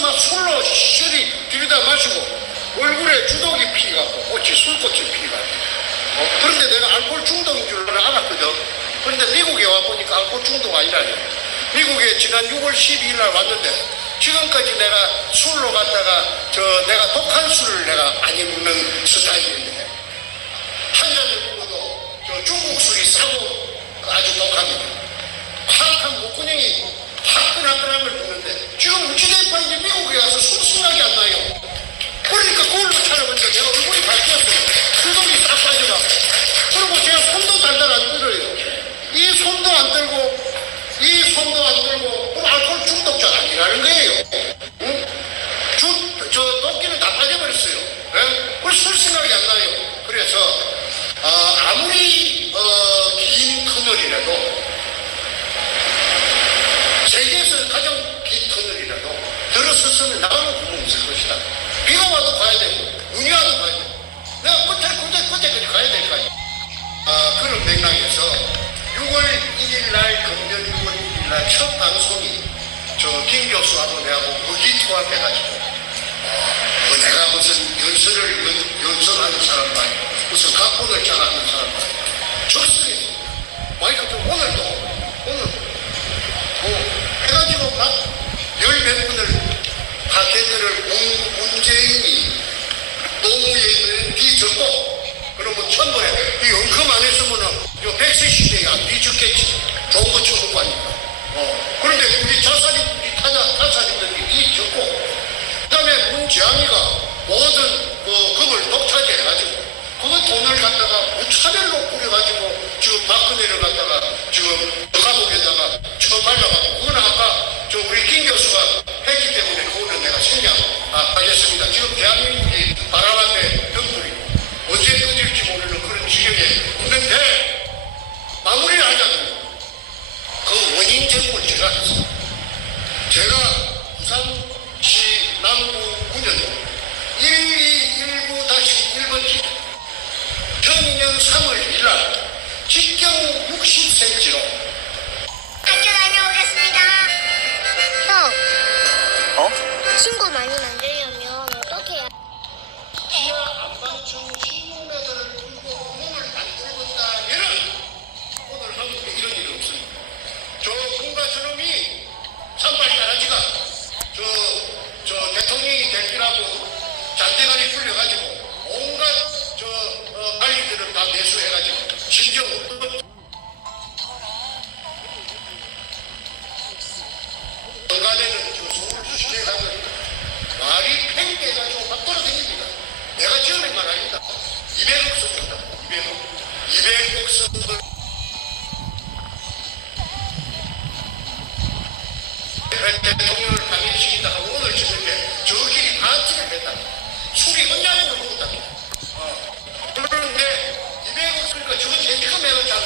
막 술로 시리 들이다 마시고 얼굴에 주독이 피갖고 꽃이 술꽃이 피갖고 어, 그런데 내가 알코올 중독인 줄 알았거든. 그런데 미국에 와보니까 알코올 중독 아니라니. 미국에 지난 6월 12일 날 왔는데 지금까지 내가 술로 갔다가 저 내가 독한 술을 내가 많이 먹는 스타일인데 한 잔을 먹어도 저 중국 술이 싸고 아주 독합니다. 파악한 목구멍이 화끈화끈한 걸 먹는데 가 아니라는 거예요. 응? 주, 저, 도끼는 다 빠져버렸어요. 예? 그걸 술 생각이 안 나요. 그래서, 어, 아무리, 어, 긴 터널이라도, 세계에서 가장 긴 터널이라도, 들어서서는 나가는 구멍이 있을 것이다. 비가 와도 가야 되고, 눈이 와도 가야 되고, 내가 끝에, 끝에, 끝에까지 가야 될 거 아니야. 아, 그런 맥락에서 6월 1일 날, 금년 6월 1일 날 첫 방송이 저 김 교수하고 내하고 의기투합해가지고 어, 내가 무슨 연설을 연, 연설하는 사람 말이야. 무슨 각본을 잘하는 사람 말이야. 적성했어. 마이크 좀 오늘도, 오늘, 뭐, 해가지고 막 열몇 분을 문- 문재인이 있는 비적고 그러면 천번에 이 엉큼 안 했으면은 요 백세 시대에 안 뒤죽겠지 좋은 거 쳐먹고 하니까 어 그런데 우리 자살이 우리 타자 타살이들이 이 적고 문재앙이가 모든 그 금을 독차지해가지고 그거 돈을 갖다가 무차별로 뿌려가지고 지금 박근혜를 갖다가 지금 감옥에다가 처음 발라가지고 그건 아까 저 우리 김 교수가 했기 때문에 그거는 내가 생략하겠습니다. 지금 대한민국이 바람 앞에 덤불이 언제 꺼질지 모르는 그런 지경에 있는데 마무리를 하자면 그 원인 제공을 제가 했습니다. 제가 부산시 남구 구년 1219-1번지 현인년 3월 1일 직경 60cm로 학교 다녀오겠습니다. 형, 어? 친구 많이 만들려면 어떻게 해야 지하 안방청 16m를 뚫고 문을 만들었다면 오늘 한국에 이런 일이 없습니다. 저 군가 저놈이 산발 따라지가 저, 저 대통령이 될기라고 잔대가 팽개가지고 막 돌아다닙니다. 내가 지어낸 말 아닙니다. 200억 썼다. 200억. 200억 쓴 걸. 대통령을 강행시킨다 하고 오늘 저녁에 저끼리 다 찍어냈다. 술이. 어.